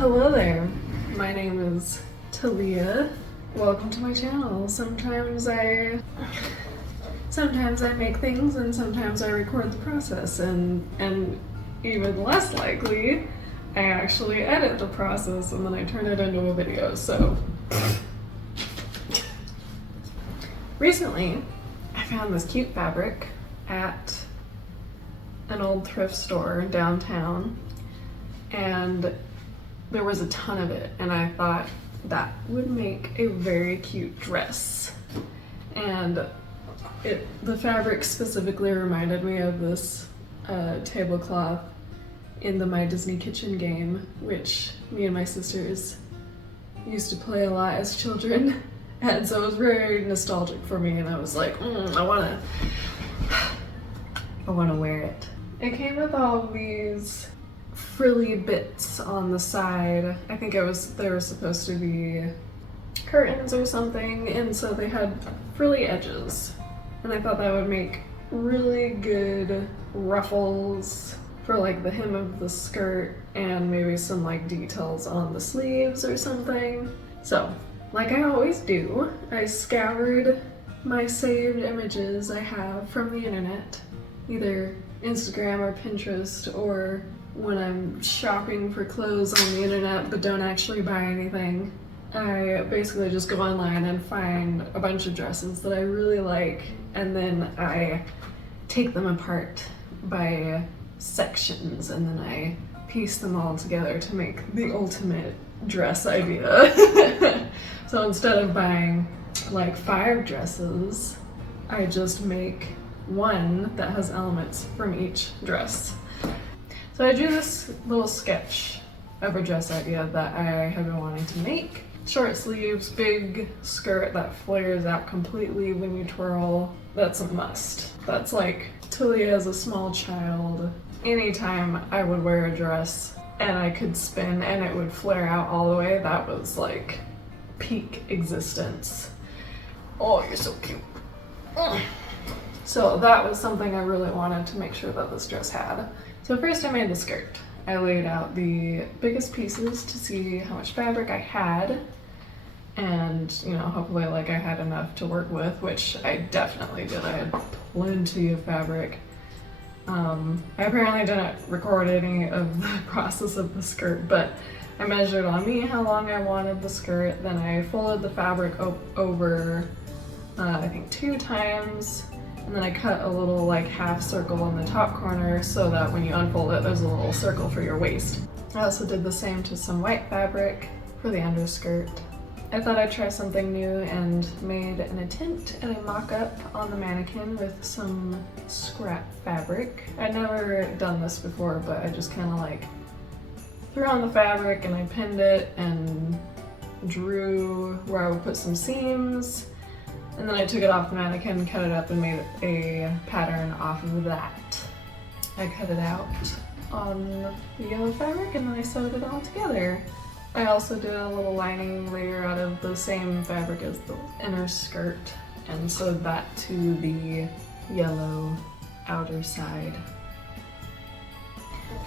Hello there, my name is Talia. Welcome to my channel. Sometimes I make things and sometimes I record the process, and even less likely, I actually edit the process and then I turn it into a video. So recently I found this cute fabric at an old thrift store downtown, and there was a ton of it, and I thought that would make a very cute dress. And the fabric specifically reminded me of this tablecloth in the My Disney Kitchen game, which me and my sisters used to play a lot as children. And so it was very nostalgic for me, and I was like, I wanna wear it. It came with all these frilly bits on the side. I think they were supposed to be curtains or something, and so they had frilly edges. And I thought that would make really good ruffles for like the hem of the skirt and maybe some like details on the sleeves or something. So, like I always do, I scoured my saved images I have from the internet, either Instagram or Pinterest, or when I'm shopping for clothes on the internet but don't actually buy anything. I basically just go online and find a bunch of dresses that I really like, and then I take them apart by sections, and then I piece them all together to make the ultimate dress idea. So instead of buying like 5 dresses, I just make one that has elements from each dress. So I drew this little sketch of a dress idea that I have been wanting to make. Short sleeves, big skirt that flares out completely when you twirl. That's a must. That's like Talia as a small child. Anytime I would wear a dress and I could spin and it would flare out all the way, that was like peak existence. Oh, you're so cute. So that was something I really wanted to make sure that this dress had. So first I made the skirt. I laid out the biggest pieces to see how much fabric I had, and hopefully like I had enough to work with, which I definitely did. I had plenty of fabric. I apparently didn't record any of the process of the skirt, but I measured on me how long I wanted the skirt, then I folded the fabric over I think 2 times, and then I cut a little like half circle in the top corner so that when you unfold it, there's a little circle for your waist. I also did the same to some white fabric for the underskirt. I thought I'd try something new and made an attempt at a mock-up on the mannequin with some scrap fabric. I'd never done this before, but I just kind of like threw on the fabric and I pinned it and drew where I would put some seams. And then I took it off the mannequin, cut it up, and made a pattern off of that. I cut it out on the yellow fabric and then I sewed it all together. I also did a little lining layer out of the same fabric as the inner skirt and sewed that to the yellow outer side.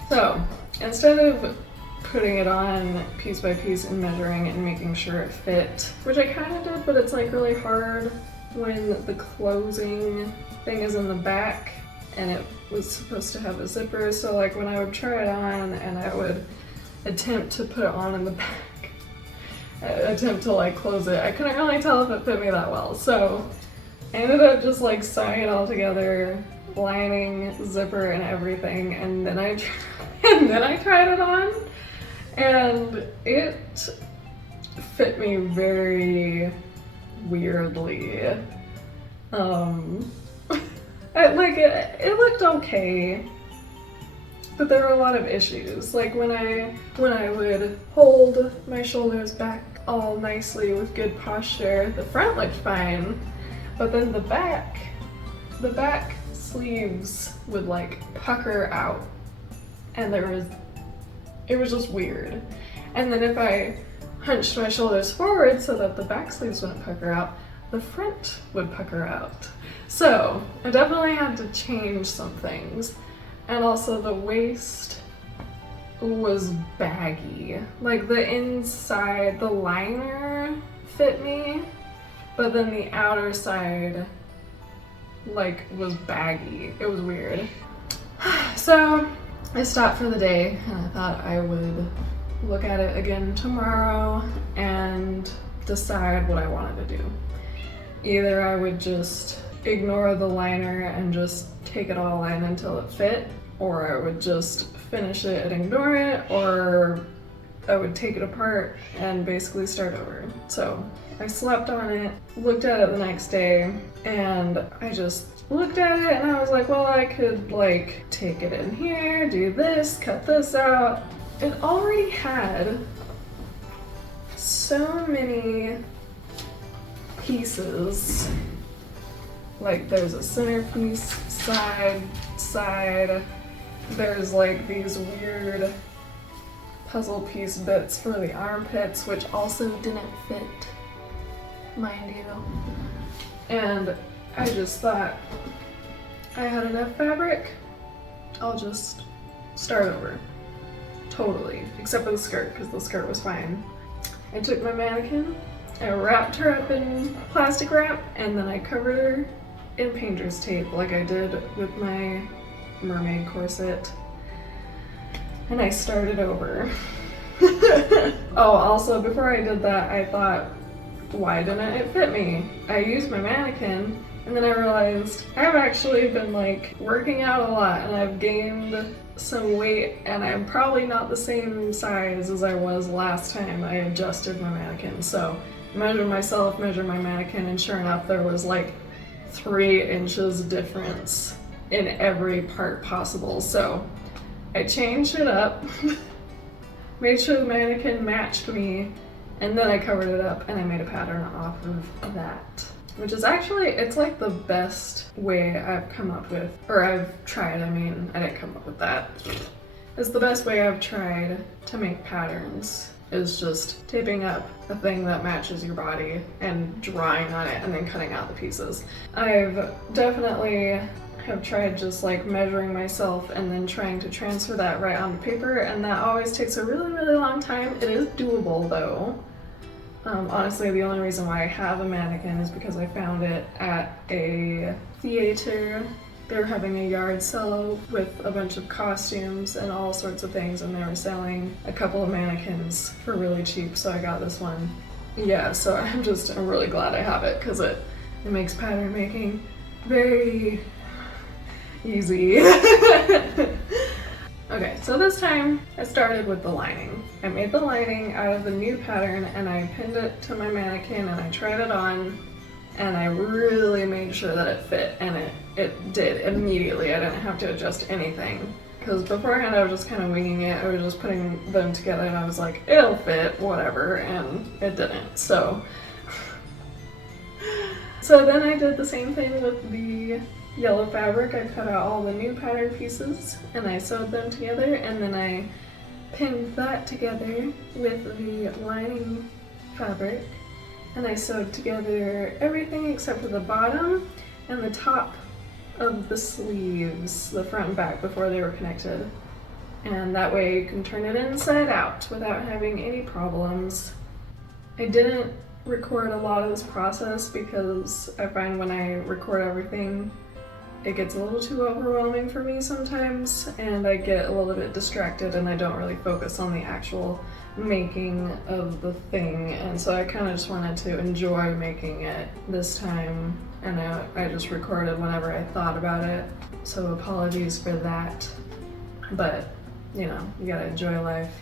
So instead of putting it on piece by piece and measuring it and making sure it fit, which I kind of did, but it's like really hard when the closing thing is in the back and it was supposed to have a zipper. So like when I would try it on and I would attempt to put it on in the back, attempt to like close it, I couldn't really tell if it fit me that well. So I ended up just like sewing it all together, lining, zipper, and everything, and then I tried it on. And it fit me very weirdly. It looked okay, but there were a lot of issues. Like when I would hold my shoulders back all nicely with good posture, the front looked fine, but then the back sleeves would like pucker out, and it was just weird. And then if I hunched my shoulders forward so that the back sleeves wouldn't pucker out, the front would pucker out. So I definitely had to change some things. And also the waist was baggy. Like the inside, the liner fit me, but then the outer side like was baggy. It was weird. So I stopped for the day and I thought I would look at it again tomorrow and decide what I wanted to do. Either I would just ignore the liner and just take it all in until it fit, or I would just finish it and ignore it, or I would take it apart and basically start over. So I slept on it, looked at it the next day, and I just looked at it and I was like, well, I could like take it in here, do this, cut this out. It already had so many pieces. Like there's a centerpiece, side, there's like these weird puzzle piece bits for the armpits, which also didn't fit, mind you. And I just thought I had enough fabric, I'll just start over. Totally, except for the skirt, because the skirt was fine. I took my mannequin, I wrapped her up in plastic wrap, and then I covered her in painter's tape like I did with my mermaid corset. And I started over. Oh, also before I did that, I thought, why didn't it fit me? I used my mannequin, and then I realized I've actually been like working out a lot and I've gained some weight, and I'm probably not the same size as I was last time I adjusted my mannequin. So measure myself, measure my mannequin, and sure enough there was like 3 inches difference in every part possible. So I changed it up, made sure the mannequin matched me, and then I covered it up and I made a pattern off of that. Which is actually, it's like the best way I've come up with, or I've tried, I mean, I didn't come up with that. It's the best way I've tried to make patterns, is just taping up a thing that matches your body and drawing on it and then cutting out the pieces. I've definitely have tried just like measuring myself and then trying to transfer that right onto paper, and that always takes a really, really long time. It is doable though. Honestly, the only reason why I have a mannequin is because I found it at a theater. They were having a yard sale with a bunch of costumes and all sorts of things, and they were selling a couple of mannequins for really cheap, so I got this one. Yeah, so I'm really glad I have it, because it makes pattern making very easy. Okay, so this time I started with the lining. I made the lining out of the new pattern and I pinned it to my mannequin and I tried it on, and I really made sure that it fit, and it did immediately. I didn't have to adjust anything, because beforehand I was just kind of winging it. I was just putting them together and I was like, it'll fit, whatever, and it didn't. So then I did the same thing with the yellow fabric. I cut out all the new pattern pieces and I sewed them together, and then I pinned that together with the lining fabric, and I sewed together everything except for the bottom and the top of the sleeves, the front and back, before they were connected. And that way you can turn it inside out without having any problems. I didn't record a lot of this process because I find when I record everything it gets a little too overwhelming for me sometimes, and I get a little bit distracted and I don't really focus on the actual making of the thing, and so I kind of just wanted to enjoy making it this time, and I just recorded whenever I thought about it, so apologies for that, but you know, you gotta enjoy life.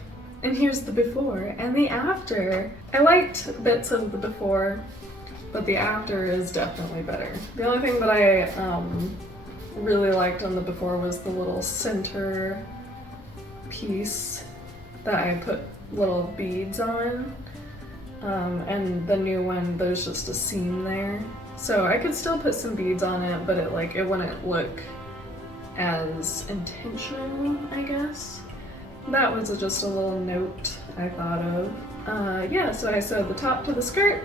And here's the before and the after. I liked bits of the before, but the after is definitely better. The only thing that I really liked on the before was the little center piece that I put little beads on, and the new one there's just a seam there, so I could still put some beads on it, but it wouldn't look as intentional, I guess. That was just a little note I thought of. Yeah, so I sewed the top to the skirt,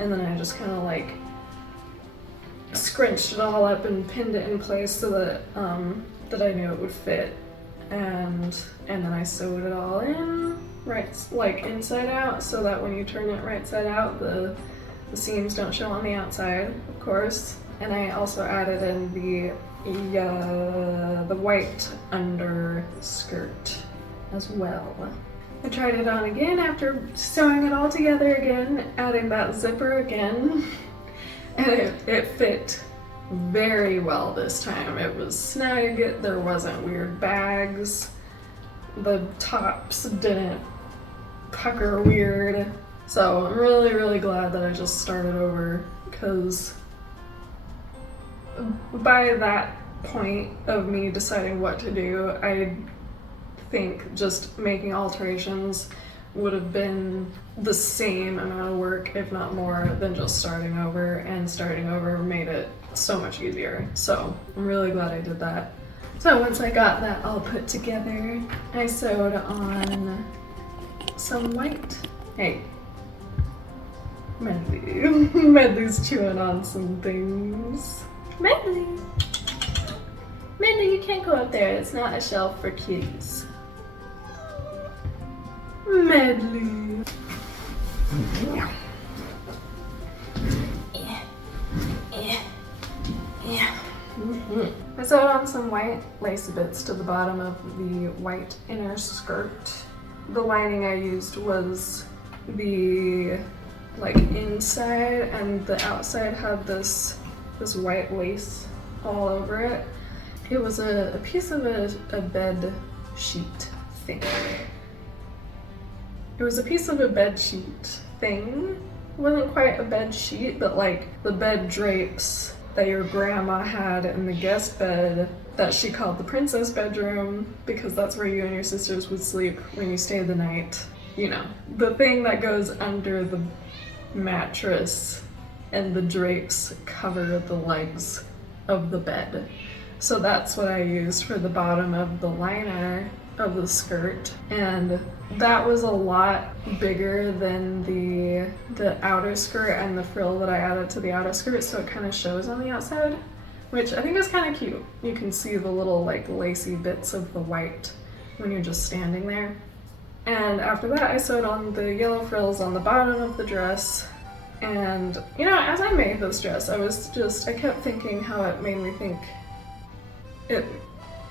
and then I just kind of like scrunched it all up and pinned it in place so that that I knew it would fit, and then I I sewed it all in, right, like inside out, so that when you turn it right side out, the seams don't show on the outside, of course. And I also added in the white under skirt as well. I tried it on again after sewing it all together again, adding that zipper again, and it fit very well this time. It was snug, there wasn't weird bags, the tops didn't pucker weird. So I'm really, really glad that I just started over, because by that point of me deciding what to do, I think just making alterations would have been the same amount of work, if not more, than just starting over, and starting over made it so much easier. So I'm really glad I did that. So once I got that all put together, I sewed on some white. Hey, Medley. Medley's chewing on some things. Medley! Medley, you can't go up there. It's not a shelf for kitties. Medley. Yeah. I sewed on some white lacy bits to the bottom of the white inner skirt. The lining I used was the inside, and the outside had this white lace all over it. It was a piece of a bed sheet thing. It was a piece of a bed sheet thing. It wasn't quite a bed sheet, but like the bed drapes that your grandma had in the guest bed that she called the princess bedroom, because that's where you and your sisters would sleep when you stayed the night. You know, the thing that goes under the mattress and the drapes cover the legs of the bed. So that's what I used for the bottom of the liner of the skirt, and that was a lot bigger than the outer skirt and the frill that I added to the outer skirt, so it kind of shows on the outside, which I think is kind of cute. You can see the little like lacy bits of the white when you're just standing there. And after that I sewed on the yellow frills on the bottom of the dress. And you know, as I made this dress, I kept thinking how it made me think, it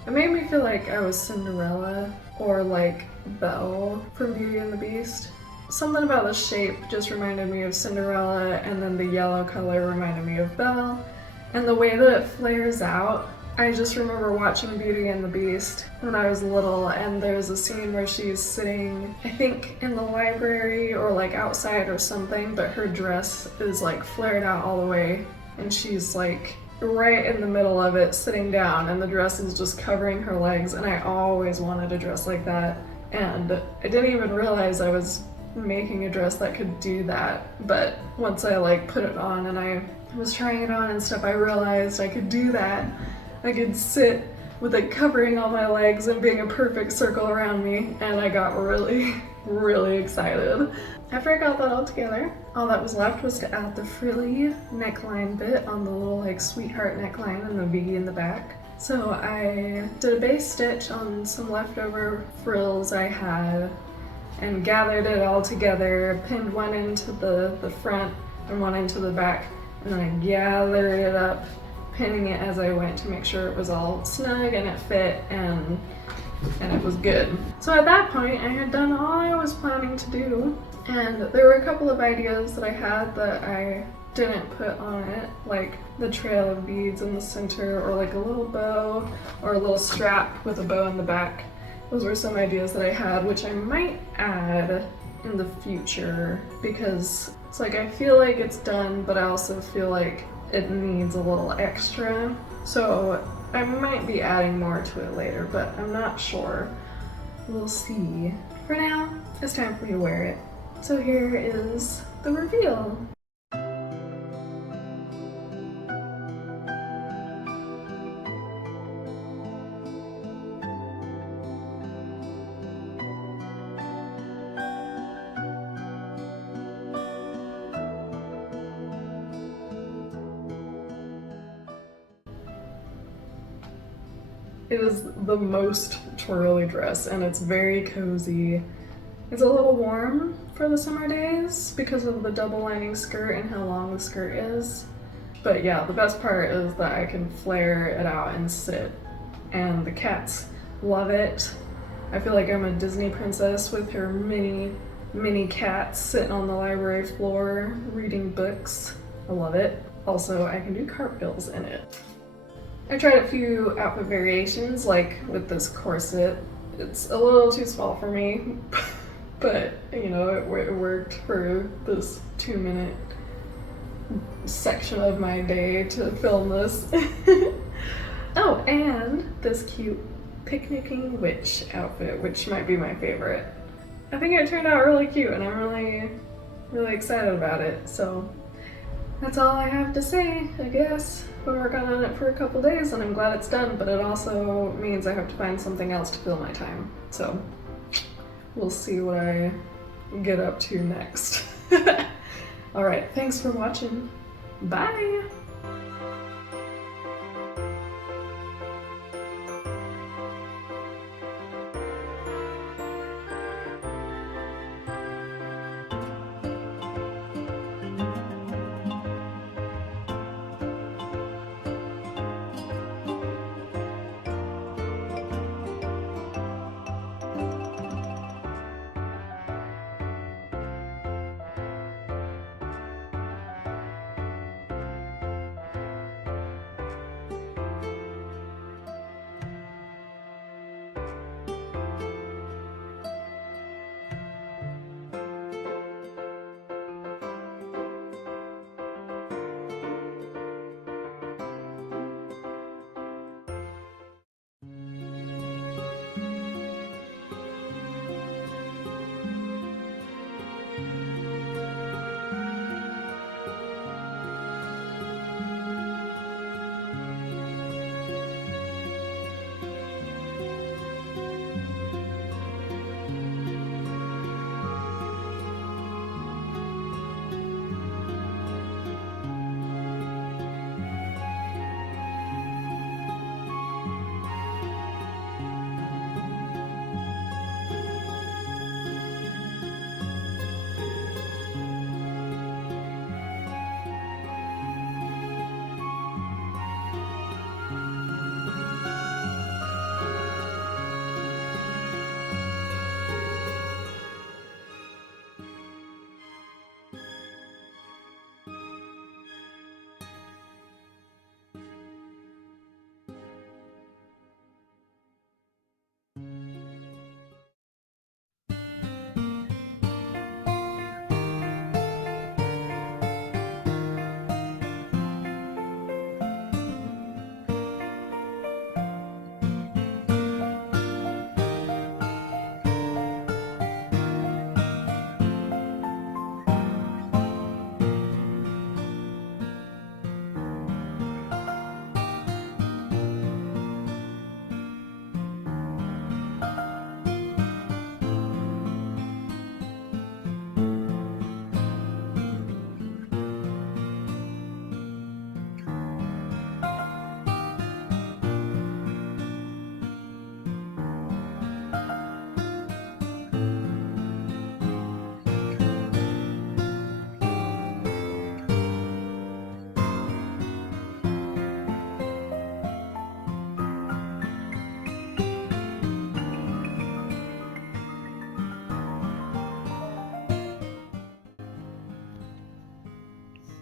made me feel like I was Cinderella or like Belle from Beauty and the Beast. Something about the shape just reminded me of Cinderella, and then the yellow color reminded me of Belle. And the way that it flares out, I just remember watching Beauty and the Beast when I was little, and there's a scene where she's sitting, I think in the library or like outside or something, but her dress is like flared out all the way, and she's like right in the middle of it sitting down, and the dress is just covering her legs, and I always wanted a dress like that. And I didn't even realize I was making a dress that could do that, but once I like put it on and I was trying it on and stuff, I realized I could do that. I could sit with it covering all my legs and being a perfect circle around me, and I got really, really excited. After I got that all together, all that was left was to add the frilly neckline bit on the little like sweetheart neckline and the V in the back. So I did a base stitch on some leftover frills I had and gathered it all together, pinned one into the front and one into the back, and then I gathered it up, pinning it as I went to make sure it was all snug and it fit and it was good. So at that point I had done all I was planning to do, and there were a couple of ideas that I had that I didn't put on it, like the trail of beads in the center, or like a little bow, or a little strap with a bow in the back. Those were some ideas that I had, which I might add in the future, because it's like I feel like it's done, but I also feel like it needs a little extra. So I might be adding more to it later, but I'm not sure. We'll see. For now, it's time for me to wear it. So here is the reveal. It is the most twirly dress, and it's very cozy. It's a little warm for the summer days because of the double lining skirt and how long the skirt is. But yeah, the best part is that I can flare it out and sit, and the cats love it. I feel like I'm a Disney princess with her mini cats sitting on the library floor reading books. I love it. Also, I can do cartwheels in it. I tried a few outfit variations, like with this corset. It's a little too small for me, but you know, it worked for this 2-minute section of my day to film this. Oh, and this cute picnicking witch outfit, which might be my favorite. I think it turned out really cute, and I'm really excited about it. So that's all I have to say, I guess. Been working on it for a couple days, and I'm glad it's done, but it also means I have to find something else to fill my time. So we'll see what I get up to next. All right, thanks for watching. Bye!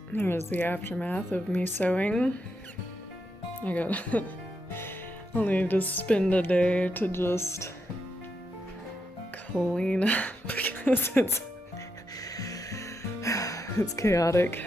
Here's the aftermath of me sewing. I got I'll need to spend a day to just clean up because it's chaotic.